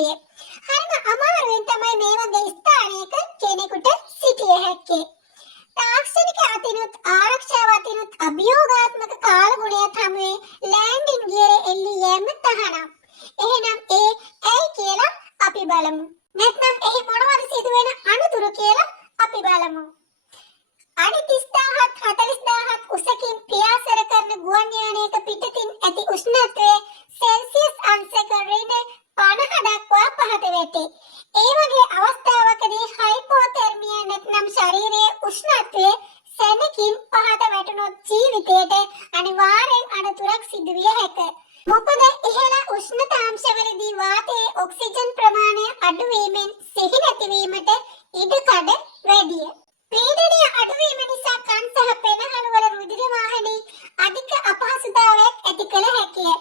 විය. හරිම අමාරුවෙන් තමයි මේ වගේ ස්ථානයක කෙනෙකුට සිටිය හැක්කේ. තාක්ෂණික අතිනුත් ආරක්ෂාව අතිනුත් අභියෝගාත්මක කාලගුණයත් හමුවේ ලෑන්ඩින් ගියරේ එල්ලී යෑම තහනම්. එහෙනම් ඒ ඇයි කියලා අපි බලමු. නැත්නම් එහි මොනවද සිදුවෙන අනතුරු කියලා අපි බලමු. අඩි 30000ත් 40000ත් උසකින් පියාසර කරන ගුවන් යානයක පිටතින් ඇති උෂ්ණත්වය සෙල්සියස් අංශක ඍණ 50 දක්වා පහත වැටේ. ඒ වගේ අවස්ථාවකදී හයිපෝതെർමියා නැත්නම් ශරීරයේ උෂ්ණත්වය සැනකින් පහත වැටුණොත් ජීවිතයට අනිවාර්යෙන් අනතුරක් සිදු විය හැකිය. මොකද ඉහළ උෂ්ණතාංශවලදී වාතයේ ඔක්සිජන් ප්‍රමාණය අඩු වීමෙන් සිහි නැතිවීමට ඉඩකඩ වැඩිය. පීඩනය අඩු වීම නිසා කන් සහ පෙනහළු වල රුධිර වාහනයේ අධික අපහසුතාවයක් ඇති කළ හැකිය.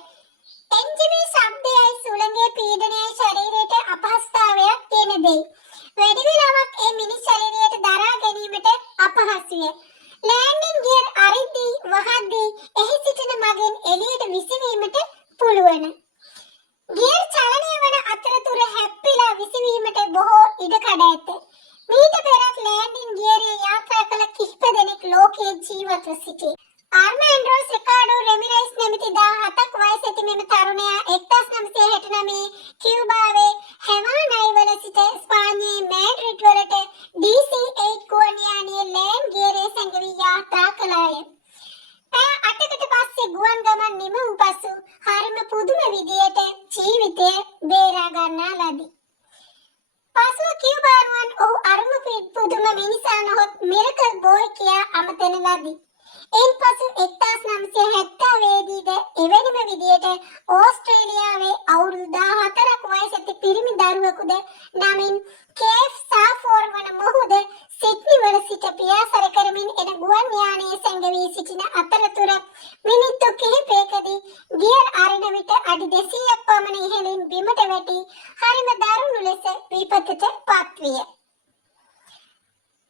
එන්ජිමේ ශබ්දයයි සුළඟේ පීඩනයයි ශරීරයට අපහසුතාවයක් ගෙන දෙයි. වැඩි වේලාවක් ඒ මිනිස් ශරීරයට දරා ගැනීමට අපහසුය. ලෑන්ඩින් ගියර් අරිද්දී වහද්දී එහි සිටින මගින් එළියට විසවීමට පුළුවන්. ගියර් චලනය වන අතරතුර හැප්පිලා විසවීමට බොහෝ ඉඩකඩ ඇත. මීට පෙරත් ලෑන්ඩින් ගියරේ යාත්‍රා කළ කිහිප දෙනෙක් ලෝකයේ ජීවත්ව සිටී. ආර්මාන්ඩ්‍රෝස් රිකාඩෝ රෙමිරෙස් නැමැති 17ක් වයස ඇති මෙම තරුණයා 1969 කියුබාවේ හැවානයි වල සිට ස්පාඤ්ඤයේ මෑඩ්‍රිඩ් වලට DC-8 ගුවන් යානයේ ලෑන්ඩ් ගියරේ සැඟවී යාත්‍රා කළාය. පැය 8කට පස්සේ ගුවන් ගමන් නිම වූ පසු හරිම පුදුම විදියට ජීවිතය බේරා ගන්නා ලදී. පසුව කියුබානුවන් ඔහු අරුම පුදුම මිනිසා නොහොත් මිරකල් බෝයි කියා අමතන ලදී. එන්පසු 1970 දී එවැනිම විදියට ඕස්ට්‍රේලියාවේ අවුරුදු 14ක් වයස ඇති පිරිමි දරුවෙකුද නමින් කේෆ් සාෆෝර් වන මොහුද සිඩ්නි වල සිට පියාසර කරමින් එන ගුවන් යානයේ සැඟවී සිටින අතරතුර මිනිත්තු කිහිපයකදී ගියර් අරින විට අඩි 200ක් පමණ ඉහළින් බිමට වැටි හරිම දරුණු ලෙස විපතට පත්විය.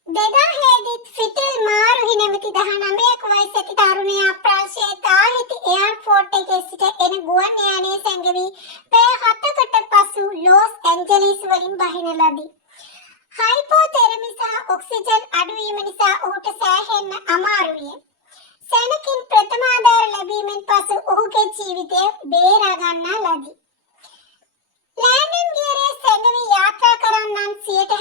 2007 දී ෆිටෙල් මාරුහි නැමැති 19ක වයස ඇති තරුණයා ප්‍රංශයේ තාහිති එයාර්පෝර්ට් එකේ සිට එන ගුවන් යානයේ සැඟවී පැය 7කට පසු ලොස් ඇන්ජලිස් වලින් බහින ලදී. හයිපෝതെർමි සහ ඔක්සිජන් අඩු වීම නිසා ඔහුට සෑහෙන්න අමාරු විය. සැනකින් ප්‍රථම ආධාර ලැබීමෙන් පසු ඔහුගේ ජීවිතය බේරා ගන්නා ලදී. ලෑන්ඩින් ගියරේ සැඟවී යාත්‍රා කරන්නන් 70ක්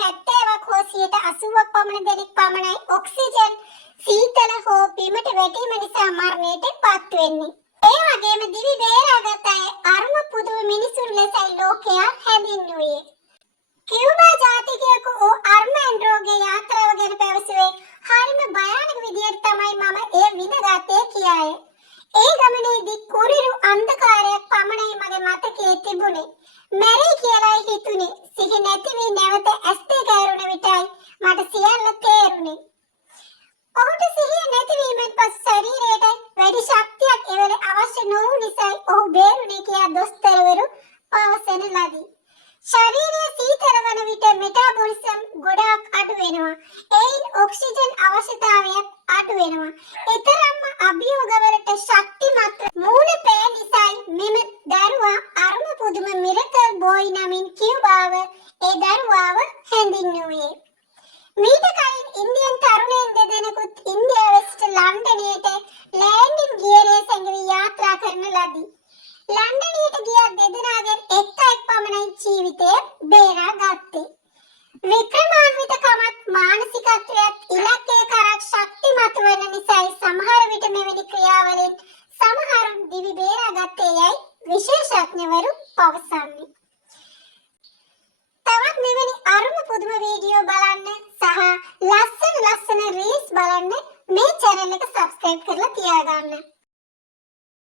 හෝ 80ක් පමණ දෙනෙක් පමණයි ඔක්සිජන් සීතල හෝ බිමට වැටීම නිසා මරණයට පත් වෙන්නේ. ඒ වගේම දිවි බේරාගත් අය අරුම පුදුම මිනිසුන් ලෙසයි ලෝකයා හැඳින්වුවේ. කියුබා ජාතිකයෙකු වූ ආර්මාන්ඩ්‍රෝගේ යාත්‍රාව ගැන පැවසුවේ හරිම භයානක විදියට තමයි මම එය විඳගත්තේ කියාය. ඒ ගමනේදී කුරිරු අන්ධකාරයක් පමණයි මගේ මතකයේ තිබුණේ. මැරෙයි කියලායි හිතුනේ. සිහි නැති වී නැවත ඇස් දෙක ඇරුණ විටයි මට සියල්ල තේරුනේ. ඔහුට සිහිය නැතිවීමෙන් පසු ශරීරයට වැඩි ශක්තියක් එවල අවශ්‍ය නොවු නිසායි ඔහු බේරුනේ කියා දොස්තරවරු පවසන ලදී. ශරීරයේ සීතල වන විට මෙටාබොලිසම් ගොඩාක් අඩු වෙනවා. එයින් ඔක්සිජන් අවශ්‍යතාවයත් අඩු වෙනවා. ඊතරම්ම අභියෝගවලට ශක්තිමත් මූල පෑ නිසායි මෙම දරුවා අරුම පුදුම මිරකල් බෝයි නමින් කියුබාව ඒ දරුවාව හැඳින්වුවේ. මීට කලින් ඉන්දියන් තරුණයන් දෙදෙනෙකුත් ඉන්දියාවේ සිට ලන්ඩනයට ලෑන්ඩින් ගියරේ සැඟවී යාත්‍රා කරන ලදී. ලන්ඩනයට ගිය දෙදෙනාගෙන් එක් අයෙක් පමණයි ජීවිතය බේරා ගත්තේ. වික්‍රමාන්විතකමත් මානසිකත්වයත් ඉලක්කය කරා ශක්තිමත් වන නිසායි සමහර විට මෙවැනි ක්‍රියාවලින් සමහරුන් දිවි බේරා ගත්තේ යයි විශේෂඥවරු පවසන්නේ. තවත් මෙවැනි අරුම පුදුම වීඩියෝ බලන්න සහ ලස්සන රීල්ස් බලන්න මේ channel එක subscribe කරලා තියාගන්න.